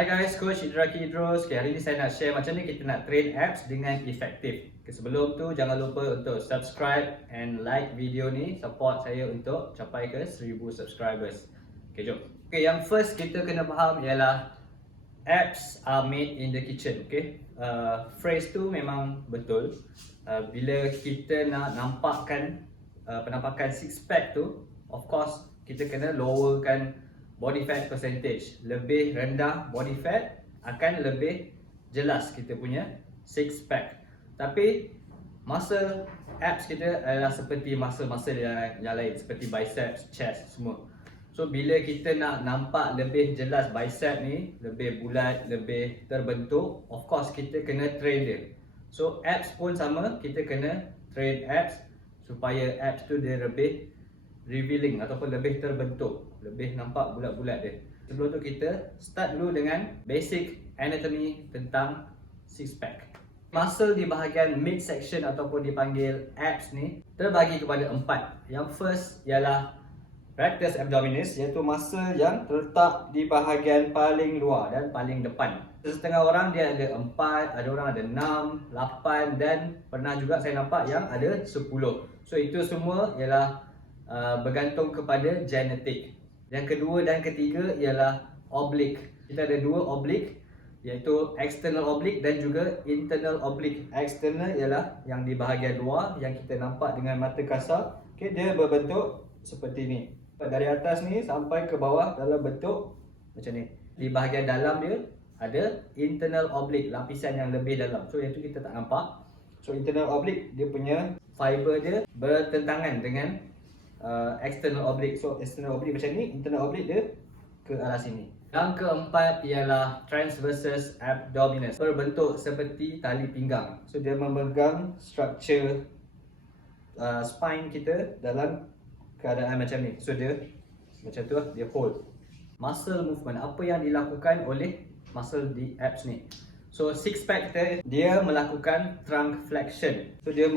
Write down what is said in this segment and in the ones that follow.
Hai guys, Coach Idraki Idros. Hari ini saya nak share macam ni kita nak train apps dengan efektif. Sebelum tu jangan lupa untuk subscribe and like video ni, support saya untuk capai ke 1000 subscribers. Jom. Yang first kita kena faham ialah apps are made in the kitchen. Phrase tu memang betul. Bila kita nak nampakkan penampakan six pack tu, of course kita kena lowerkan body fat percentage. Lebih rendah body fat akan lebih jelas kita punya six pack. Tapi muscle abs kita adalah seperti muscle-muscle yang lain, seperti biceps, chest semua. So bila kita nak nampak lebih jelas bicep ni, lebih bulat, lebih terbentuk, of course kita kena train dia. So abs pun sama, kita kena train abs supaya abs tu dia lebih revealing ataupun lebih terbentuk, lebih nampak bulat-bulat dia. Sebelum tu kita start dulu dengan basic anatomy tentang six pack. Muscle di bahagian midsection ataupun dipanggil abs ni terbagi kepada 4. Yang first ialah rectus abdominis, iaitu muscle yang terletak di bahagian paling luar dan paling depan. Setengah orang dia ada 4, ada orang ada 6, 8 dan pernah juga saya nampak yang ada 10. So itu semua ialah bergantung kepada genetik. Yang kedua dan ketiga ialah oblique. Kita ada dua oblique, iaitu external oblique dan juga internal oblique. External ialah yang di bahagian luar yang kita nampak dengan mata kasar. Dia berbentuk seperti ni. Dari atas ni sampai ke bawah dalam bentuk macam ni. Di bahagian dalam dia ada internal oblique, lapisan yang lebih dalam. So yang tu kita tak nampak. So internal oblique dia punya fiber dia bertentangan dengan external oblique. So external oblique macam ni, internal oblique dia ke arah sini. Yang keempat ialah transversus abdominis, berbentuk seperti tali pinggang. So dia memegang structure spine kita dalam keadaan macam ni. So dia macam tu, dia hold. Muscle movement, apa yang dilakukan oleh muscle di abs ni. So six pack kita, dia melakukan trunk flexion. So dia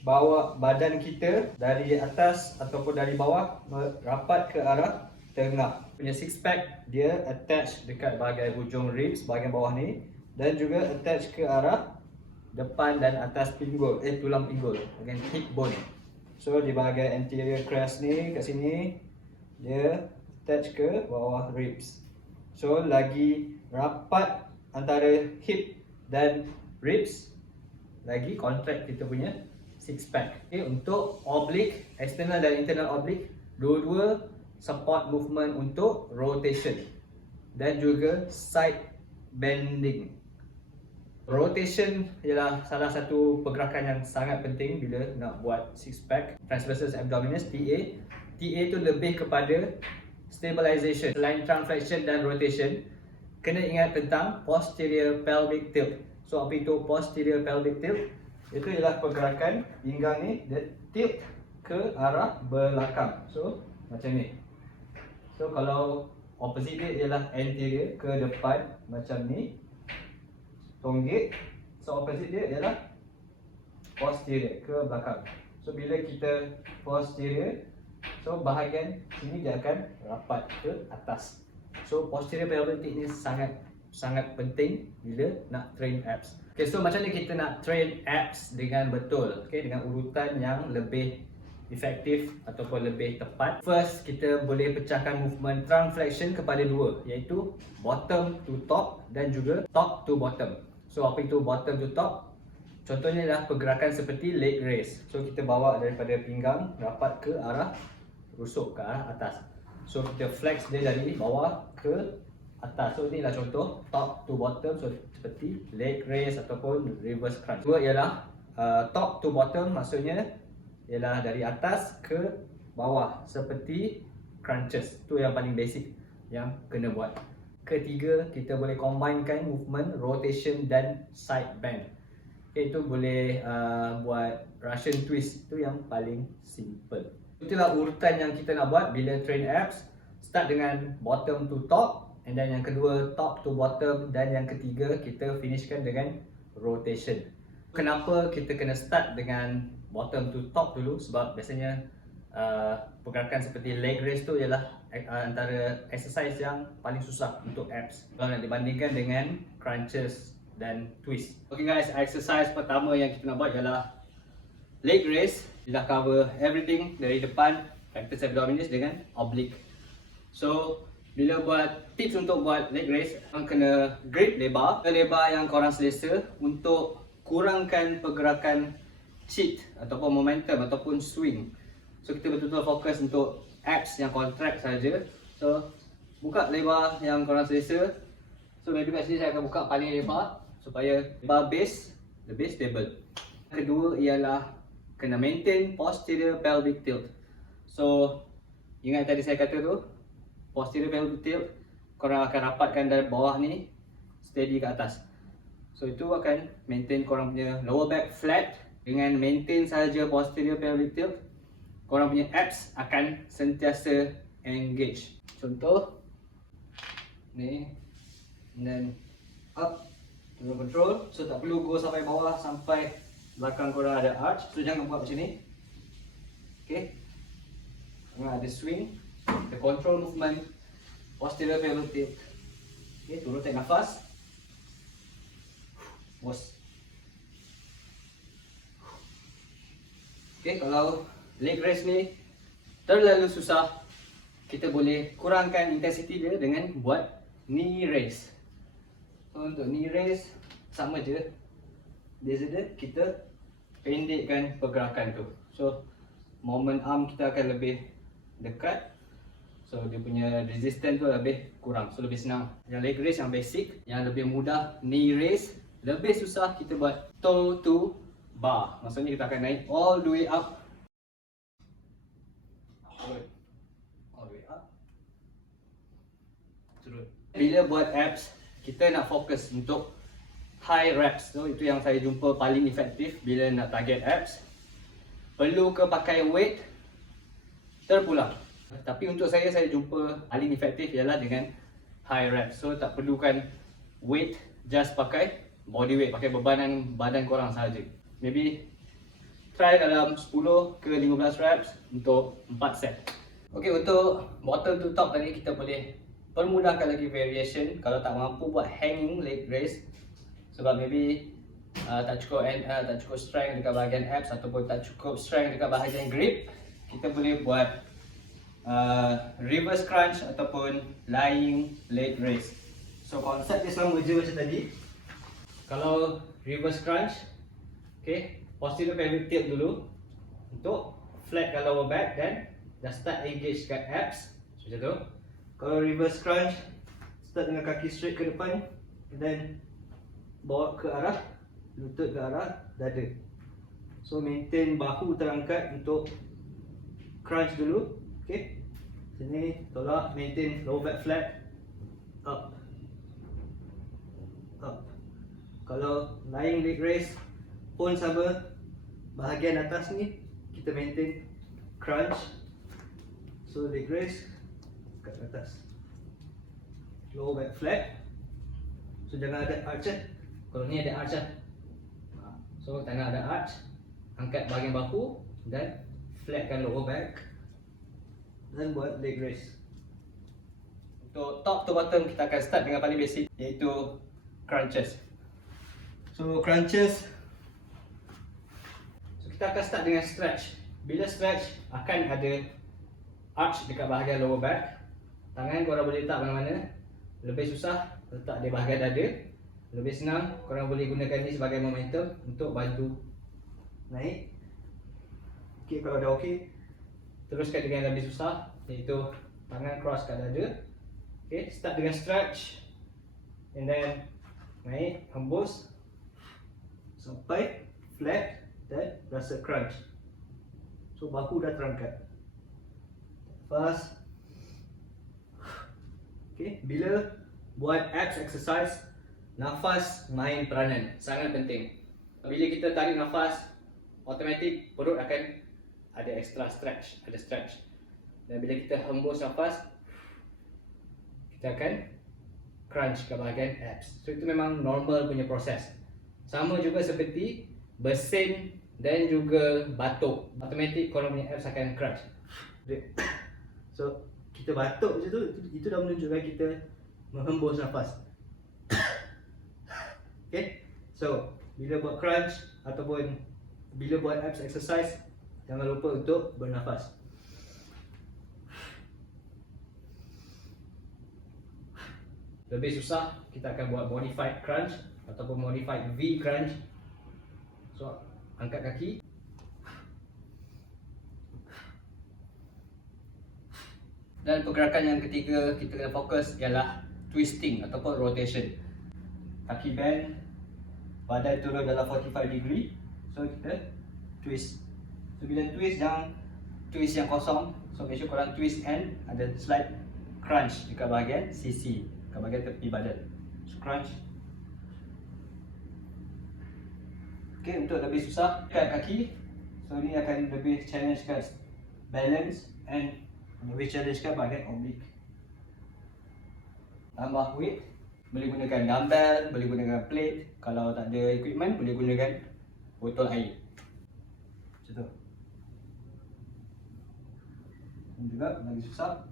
bawa badan kita dari atas ataupun dari bawah rapat ke arah tengah. Punya six pack dia attach dekat bahagian hujung ribs bahagian bawah ni, dan juga attach ke arah depan dan atas pinggul, tulang pinggul, bahagian hip bone. So di bahagian anterior crest ni kat sini dia attach ke bawah ribs. So lagi rapat antara hip dan ribs, lagi contract kita punya six pack. Untuk oblique, external dan internal oblique, dua-dua support movement untuk rotation dan juga side bending. Rotation ialah salah satu pergerakan yang sangat penting bila nak buat six pack. Transversus abdominis, TA. TA tu lebih kepada stabilization. Selain trunk flexion dan rotation, kena ingat tentang posterior pelvic tilt. So apa itu posterior pelvic tilt? Itu ialah pergerakan pinggang ni dia tilt ke arah belakang. So macam ni. So kalau opposite dia ialah anterior ke depan macam ni, tonggik. So opposite dia ialah posterior ke belakang. So bila kita posterior, so bahagian sini dia akan rapat ke atas. So posterior pelvic tilt ni sangat penting bila nak train abs. So macam ni kita nak train abs dengan betul, dengan urutan yang lebih efektif ataupun lebih tepat. First, kita boleh pecahkan movement trunk flexion kepada dua, iaitu bottom to top dan juga top to bottom. So apa itu bottom to top? Contohnya adalah pergerakan seperti leg raise. So kita bawa daripada pinggang rapat ke arah rusuk ke arah atas. So kita flex dia dari bawah ke atas. So inilah contoh top to bottom. So seperti leg raise ataupun reverse crunch. Dua ialah top to bottom, maksudnya ialah dari atas ke bawah seperti crunches. Tu yang paling basic yang kena buat. Ketiga, kita boleh combinekan movement rotation dan side bend. Itu boleh buat Russian twist. Tu yang paling simple. Itulah urutan yang kita nak buat bila train abs. Start dengan bottom to top, and then yang kedua top to bottom, dan yang ketiga kita finishkan dengan rotation. Kenapa kita kena start dengan bottom to top dulu? Sebab biasanya pergerakan seperti leg raise tu ialah antara exercise yang paling susah untuk abs kalau nak dibandingkan dengan crunches dan twist. Okay guys, exercise pertama yang kita nak buat ialah leg raise. Dia dah cover everything dari depan, rectus abdominis dengan oblique. So bila buat tips untuk buat leg raise, korang kena grip lebar yang korang selesa untuk kurangkan pergerakan cheat ataupun momentum ataupun swing. So kita betul-betul fokus untuk abs yang contract saja. So buka lebar yang korang selesa. So maybe kat sini saya akan buka paling lebar supaya lebar base lebih stable. Kedua ialah kena maintain posterior pelvic tilt. So ingat tadi saya kata tu, posterior pelvic tilt korang akan rapatkan dari bawah ni steady ke atas. So itu akan maintain korang punya lower back flat. Dengan maintain sahaja posterior pelvic tilt, korang punya abs akan sentiasa engage. Contoh ni, and then up, turun control. So tak perlu go sampai bawah sampai belakang korang ada arch. So jangan buat macam ni. Okay, korang ada swing, the control movement posterior pelvic tilt. Okay, turun tarik nafas. Bos. Okay, kalau leg raise ni terlalu susah, kita boleh kurangkan intensity dia dengan buat knee raise. So untuk knee raise sama je, beza dia kita pendekkan pergerakan tu. So moment arm kita akan lebih dekat. So dia punya resistance tu lebih kurang, so lebih senang. Yang leg raise yang basic, yang lebih mudah knee raise, lebih susah kita buat toe to bar. Maksudnya kita akan naik all the way up. All the way up. Turun. Bila buat abs, kita nak fokus untuk high reps. So itu yang saya jumpa paling efektif bila nak target abs. Perlu ke pakai weight? Terpulang. Tapi untuk saya jumpa paling efektif ialah dengan high reps. So tak perlukan weight, just pakai body weight, pakai bebanan badan korang sahaja. Maybe try dalam 10 ke 15 reps untuk 4 set. Okay, untuk bottom to top tadi kita boleh permudahkan lagi variation kalau tak mampu buat hanging leg raise. Sebab maybe tak cukup strength dekat bahagian abs ataupun tak cukup strength dekat bahagian grip, kita boleh buat reverse crunch ataupun lying leg raise. So konsep dia sama je macam tadi. Kalau reverse crunch, okay, posterior pelvic tilt dulu untuk flatkan lower back dan dah start engage kat abs macam tu. Kalau reverse crunch, start dengan kaki straight ke depan dan bawa ke arah lutut, ke arah dada. So maintain bahu terangkat untuk crunch dulu. Okay, sini tolak, maintain lower back flat, up, up. Kalau lying leg raise pun sama, bahagian atas ni kita maintain crunch. So leg raise kat atas, lower back flat. So jangan ada arch. Kalau ni ada arch. So tak nak ada arch, angkat bahagian bahu dan flatkan lower back dan buat leg raise. Untuk top to bottom kita akan start dengan paling basic, iaitu crunches. So crunches, so kita akan start dengan stretch. Bila stretch akan ada arch dekat bahagian lower back. Tangan korang boleh letak mana-mana. Lebih susah letak di bahagian dada. Lebih senang korang boleh gunakan ni sebagai momentum untuk bantu naik. Okay, kalau dah okay, teruskan dengan yang lebih susah, iaitu tangan cross kat dada. Okay, start dengan stretch and then naik, hembus sampai flat dan rasa crunch. So bahu dah terangkat. Fast. Okay, bila buat abs exercise, nafas main peranan, sangat penting. Bila kita tarik nafas, automatik perut akan ada extra stretch, ada stretch. Dan bila kita hembus nafas, kita akan crunch ke bahagian abs. So itu memang normal punya proses. Sama juga seperti bersin dan juga batuk. Automatik korang punya abs akan crunch. So kita batuk macam tu, itu dah menunjukkan kita menghembus nafas. Okay, so bila buat crunch ataupun bila buat abs exercise, jangan lupa untuk bernafas. Lebih susah, kita akan buat modified crunch ataupun modified V crunch. So angkat kaki. Dan pergerakan yang ketiga kita kena fokus ialah twisting ataupun rotation. Kaki bend, badan turun dalam 45 degree. So kita twist. So bila twist, jangan twist yang kosong. So make sure korang twist and ada slight crunch dekat bahagian sisi, dekat bahagian tepi badan. So crunch. Okay, untuk lebih susah kat kaki, so ni akan lebih challenge kat balance and lebih challenge kat bahagian oblique. Tambah weight, boleh gunakan dumbbell, boleh gunakan plate. Kalau tak ada equipment, boleh gunakan botol air. Macam tu. Dan juga lagi susah,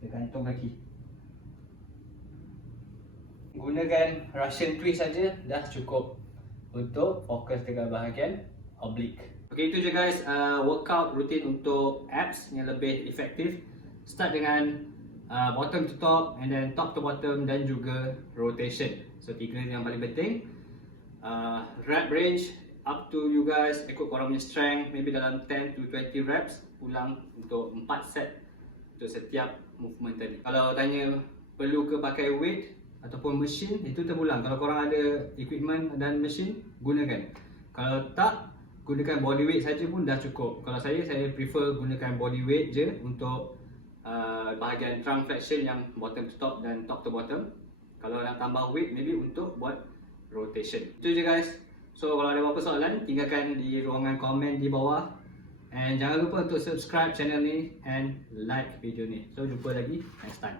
kita gantung kaki. Gunakan Russian twist saja dah cukup untuk fokus dekat bahagian oblique. Okay, itu je guys workout rutin untuk abs yang lebih efektif. Start dengan bottom to top and then top to bottom dan juga rotation. So tiga yang paling penting. Rep range up to you guys, ikut korang punya strength, maybe dalam 10 to 20 reps, ulang untuk 4 set untuk setiap movement tadi. Kalau tanya perlu ke pakai weight ataupun mesin, itu terpulang. Kalau korang ada equipment dan mesin, gunakan. Kalau tak, gunakan body weight saja pun dah cukup. Kalau saya prefer gunakan body weight je untuk bahagian trunk flexion yang bottom to top dan top to bottom. Kalau nak tambah weight, maybe untuk buat rotation. Itu je guys. So kalau ada apa-apa soalan, tinggalkan di ruangan komen di bawah. And jangan lupa untuk subscribe channel ni and like video ni. So jumpa lagi next time.